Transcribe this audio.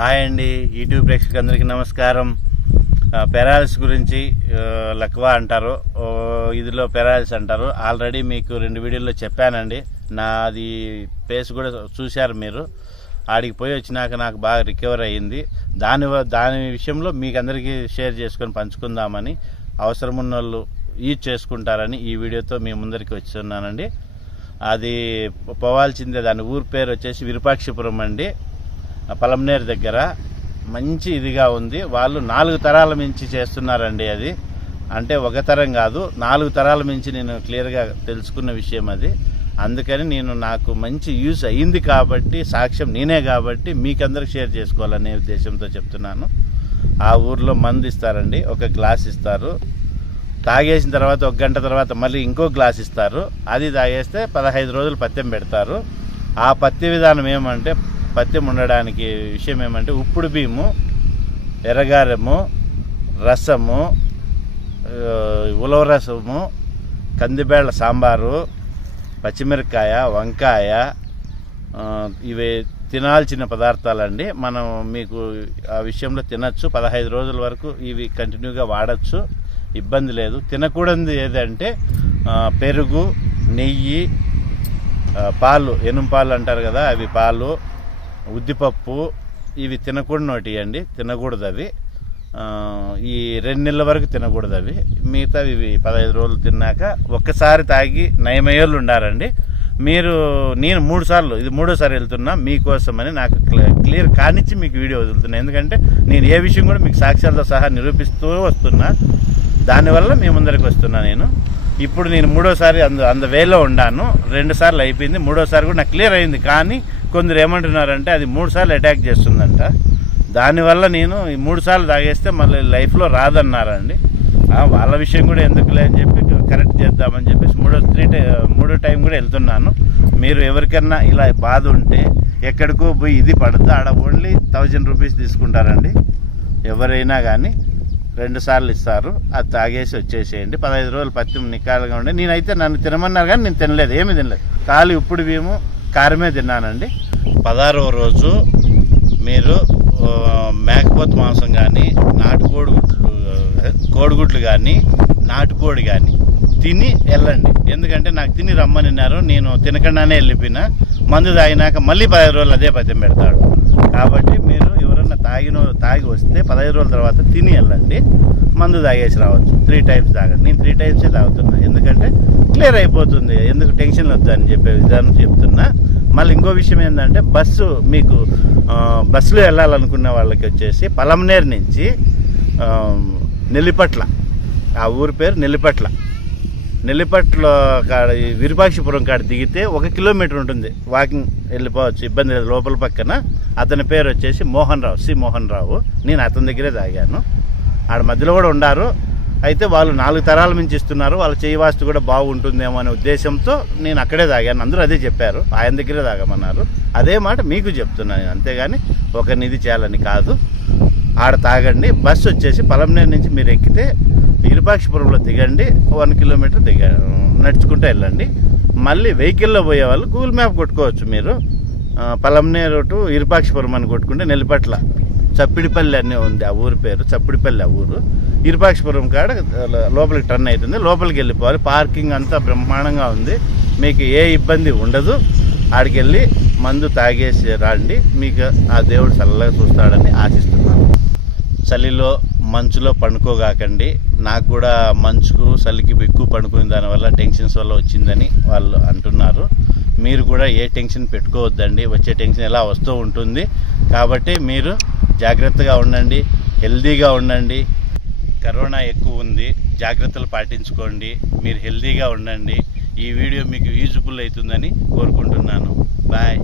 Hi అండి, YouTube ప్రేక్షకులందరికీ నమస్కారం. పెరాలిస్ గురించి లక్వా అంటారు, ఇదిలో పెరాలిస్ అంటారు. ఆల్రెడీ మీకు 2 వీడియోల్లో చెప్పానండి. నాది పేస్ కూడా చూశారు మీరు. ఆడికి పోయి వచ్చినాక నాకు బాగా రికవర్ అయ్యింది. దాని విషయంలో మీకు అందరికీ షేర్ చేసుకొని పంచుకుందామని, అవసరం ఉన్న వాళ్ళు యూజ్ చేసుకుంటారని ఈ వీడియోతో మీ ముందరికి వచ్చున్నానండి. అది పోవాల్సిందే. దాని ఊరి పేరు వచ్చేసి విరూపాక్షపురం అండి, పలంనేరు దగ్గర. మంచి ఇదిగా ఉంది. వాళ్ళు 4 తరాల మించి చేస్తున్నారండి. అది అంటే ఒక తరం కాదు, 4 తరాల మించి నేను క్లియర్గా తెలుసుకున్న విషయం అది. అందుకని నాకు మంచి యూజ్ అయ్యింది కాబట్టి, సాక్ష్యం నేనే కాబట్టి మీకందరికి షేర్ చేసుకోవాలనే ఉద్దేశంతో చెప్తున్నాను. ఆ ఊర్లో మందు ఇస్తారండి, ఒక గ్లాస్ ఇస్తారు. తాగేసిన తర్వాత 1 గంట తర్వాత మళ్ళీ ఇంకో గ్లాస్ ఇస్తారు. అది తాగేస్తే 15 రోజులు పత్యం పెడతారు. ఆ పత్య విధానం ఏమంటే, పత్యం ఉండడానికి విషయం ఏమంటే, ఉప్పుడు బియ్యము, ఎర్రగారెము, రసము, ఉలవ రసము, కందిబేళ్ల సాంబారు, పచ్చిమిరపకాయ, వంకాయ, ఇవి తినాల్సిన పదార్థాలండి. మనం మీకు ఆ విషయంలో తినచ్చు. 15 రోజుల వరకు ఇవి కంటిన్యూగా వాడచ్చు, ఇబ్బంది లేదు. తినకూడదు ఏదంటే పెరుగు, నెయ్యి, పాలు, ఎనుం పాలు అంటారు కదా, అవి పాలు, ఉద్దిపప్పు, ఇవి తినకూడనోటి అండి, తినకూడదు అవి. ఈ 2 నెలల వరకు తినకూడదు అవి. మిగతా ఇవి 15 రోజులు తిన్నాక ఒక్కసారి తాగి నయమయ్యోళ్ళు ఉండారండి. నేను 3 సార్లు, ఇది 3వ సారి వెళ్తున్నా మీకోసమని. నాకు క్లియర్ కానిచ్చి మీకు వీడియో వదులుతున్నా. ఎందుకంటే నేను ఏ విషయం కూడా మీకు సాక్ష్యాలతో సహా నిరూపిస్తూ వస్తున్నా. దానివల్ల మీ ముందరికి వస్తున్నా. ఇప్పుడు నేను 3వ సారి అంద వేలో ఉండాను. 2 సార్లు అయిపోయింది, 3వ సారి కూడా నాకు క్లియర్ అయింది. కానీ కొందరు ఏమంటున్నారంటే అది 3 సార్లు అటాక్ చేస్తుందంట. దానివల్ల నేను ఈ 3 సార్లు తాగేస్తే మళ్ళీ లైఫ్లో రాదన్నారండి. వాళ్ళ విషయం కూడా ఎందుకులే అని చెప్పి కరెక్ట్ చేద్దామని చెప్పేసి 3వ టైం కూడా వెళ్తున్నాను. మీరు ఎవరికన్నా ఇలా బాధ ఉంటే ఎక్కడికో పోయి ఇది పడద్దు, ఆడ ఓన్లీ 1000 రూపీస్ తీసుకుంటారండి. ఎవరైనా కానీ 2 సార్లు ఇస్తారు. అది తాగేసి వచ్చేసేయండి. 15 రోజులు పత్యం నికాలుగా ఉండే. నేనైతే నన్ను తినమన్నారు కానీ నేను తినలేదు, ఏమీ తినలేదు. ఖాళీ ఉప్పుడు బియ్యము, కారమే తిన్నానండి. 16వ రోజు మీరు మేకపోతు మాంసం కానీ, కోడిగుడ్లు కానీ, నాటుకోడి కానీ తిని వెళ్ళండి. ఎందుకంటే నాకు తిని రమ్మనిన్నారు, నేను తినకుండానే వెళ్ళిపోయినా. మందు తాగినాక మళ్ళీ 15 రోజులు అదే పత్యం పెడతాడు. కాబట్టి మీరు ఎవరన్నా తాగి వస్తే 15 రోజుల తర్వాత తిని వెళ్ళండి. మందు తాగేసి రావచ్చు. 3 టైమ్స్ తాగండి. నేను 3 టైమ్సే తాగుతున్నా, ఎందుకంటే క్లియర్ అయిపోతుంది. ఎందుకు టెన్షన్ వద్దని చెప్పే విధానం చెప్తున్నా. మళ్ళీ ఇంకో విషయం ఏంటంటే, బస్సులో వెళ్ళాలనుకున్న వాళ్ళకి వచ్చేసి పలంనేరు నుంచి నెల్లిపట్ల, ఆ ఊరి పేరు నెల్లిపట్ల కాడ విరూపాక్షపురం కాడ దిగితే 1 కిలోమీటర్ ఉంటుంది. వాకింగ్ వెళ్ళిపోవచ్చు, ఇబ్బంది లేదు. లోపల పక్కన అతని పేరు వచ్చేసి మోహన్ రావు. నేను అతని దగ్గరే తాగాను. ఆడ మధ్యలో కూడా ఉండారు. అయితే వాళ్ళు 4 తరాల నుంచి ఇస్తున్నారు. వాళ్ళ చేయి వాస్తు కూడా బాగుంటుందేమో అనే ఉద్దేశంతో నేను అక్కడే తాగాను. అందరూ అదే చెప్పారు, ఆయన దగ్గరే తాగమన్నారు. అదే మాట మీకు చెప్తున్నాను, అంతేగాని ఒక నిధి చేయాలని కాదు. ఆడ తాగండి. బస్సు వచ్చేసి పలంనేరు నుంచి మీరు ఎక్కితే విరూపాక్షపురంలో దిగండి. 1 కిలోమీటర్ నడుచుకుంటూ వెళ్ళండి. మళ్ళీ వెహికల్లో పోయే వాళ్ళు గూగుల్ మ్యాప్ కొట్టుకోవచ్చు. మీరు పలంనేరు టు విరూపాక్షపురం అని కొట్టుకుంటే నెల్లిపట్ల చప్పిడిపల్లి అనే ఉంది ఆ ఊరి పేరు. చప్పిడిపల్లి ఆ ఊరు. విరూపాక్షపురం కాడ లోపలికి టర్న్ అవుతుంది. లోపలికి వెళ్ళిపోవాలి. పార్కింగ్ అంతా బ్రహ్మాండంగా ఉంది, మీకు ఏ ఇబ్బంది ఉండదు. ఆడికి వెళ్ళి మందు తాగేసి రండి. మీకు ఆ దేవుడు చల్లగా చూస్తాడని ఆశిస్తున్నాను. చలిలో మంచులో పండుకోగాకండి. నాకు కూడా మంచుకు చలికి ఎక్కువ పండుకునే దానివల్ల టెన్షన్స్ వల్ల వచ్చిందని వాళ్ళు అంటున్నారు. మీరు కూడా ఏ టెన్షన్ పెట్టుకోవద్దండి, వచ్చే టెన్షన్ ఎలా వస్తూ ఉంటుంది. కాబట్టి మీరు జాగ్రత్తగా ఉండండి, హెల్దీగా ఉండండి. కరోనా ఎక్కువ ఉంది, జాగ్రత్తలు పాటించుకోండి. మీరు హెల్దీగా ఉండండి. ఈ వీడియో మీకు యూజ్ఫుల్ అవుతుందని కోరుకుంటున్నాను. బాయ్.